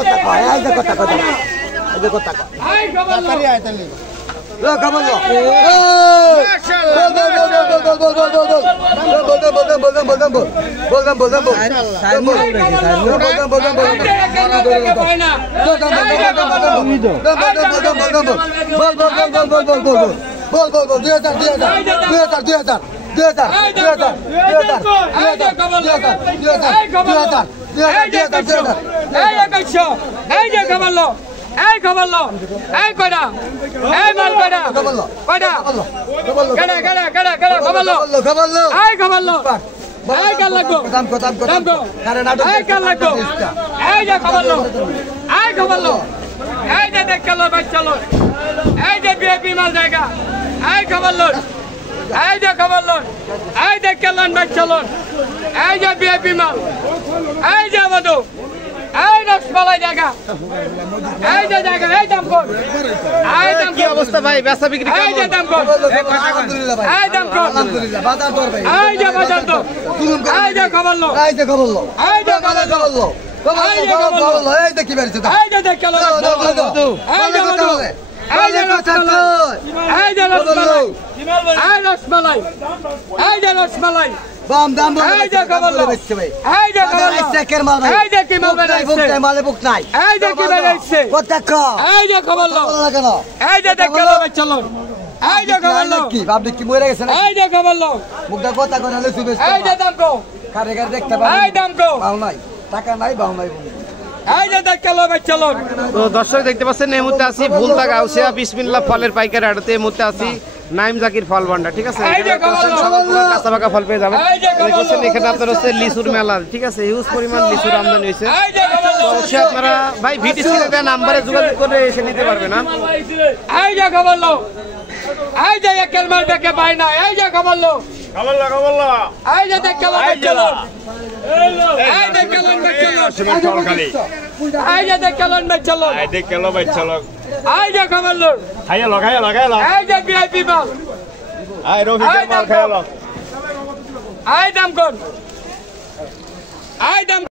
কথা কয় এই যে কথা কথা এই যে কথা কয় এই খবর তাড়াতাড়ি আয় তালি লো খবর লো এই খবর লো এই কয়টা এই মাল কয়টা কয়টা কেডা কেডা কেডা কেডা খবর লো এই খবর লো এই কাল লাগো দাম কো এই কাল লাগো এই যে খবর লো এই খবর লো এই যে দেখ চলো ভাই চলো এই যে বিএপি মাল জায়গা এই খবর লো এই যে খবর লো এই যে কেলান ভাই চলো এই যে বিএপি মাল এই যে মধু এই রসমালাই জায়গা এই যে জায়গা এই দাম কর এই দাম কি অবস্থা ভাই বেচা বিক্রি এই যে দাম কর আলহামদুলিল্লাহ ভাই এই দাম কর আলহামদুলিল্লাহ বাজার দর ভাই এই যে বাজার দর এই যে খবর লো এই যে খবর লো এই যে খবর লো এই যে কি বেরিয়েছে এই যে দেখ চলো এই যে মধু এই যে রসমালাই এই যে রসমালাই এই রসমালাই এই যে রসমালাই বাম দাম বলে এই যে খবর লো বেচছে ভাই এই যে খবর লো চেকের মাল ভাই এই যে কি মাল বেরাইছে মালে বুক নাই এই যে কি বেরাইছে কথা কয় এই যে খবর লো কেন এই যে দেখ চলো ভাই চলো এই যে খবর লো কি আপনি কি মরে গেছেন এই যে খবর লো মুখটা কথা কয় নালে সুবেশ এই যে দাম কো কারে কারে দেখতে পাবেন এই দাম কো বাউ নাই টাকা নাই বাউ নাই এই যে দেখ চলো ভাই চলো তো দর্শক দেখতে পাচ্ছেন এই মুহূর্তে আছি ভুলতা গাউসিয়া বিসমিল্লাহ ফলের পাইকারি হাটতে এই মুহূর্তে আছি নাইম জাকির ফল ভান্ডার ঠিক আছে এই যে কাঁচা পাকা ফল পেয়ে যাবেন এখানে আপনার হচ্ছে লিচুর মেলা ঠিক আছে হিউজ পরিমাণ লিচুর আমদানি হয়েছে এই যে খবর লো অবশ্যই আপনারা ভাই ভিটি স্ক্রিনে দেওয়া নাম্বারে যোগাযোগ করে এসে নিতে পারবেন না এই যে খবর লো এই যে একের মাল দেখে পাই না এই যে খবর লো এই যে দেখ চলো ভাই চলো এই যে কেলান ভাই চলো এই যে দেখ কেলান ভাই চলো এই যে খবর লো এই যে ভিআইপি মাল এই দাম কর এই দাম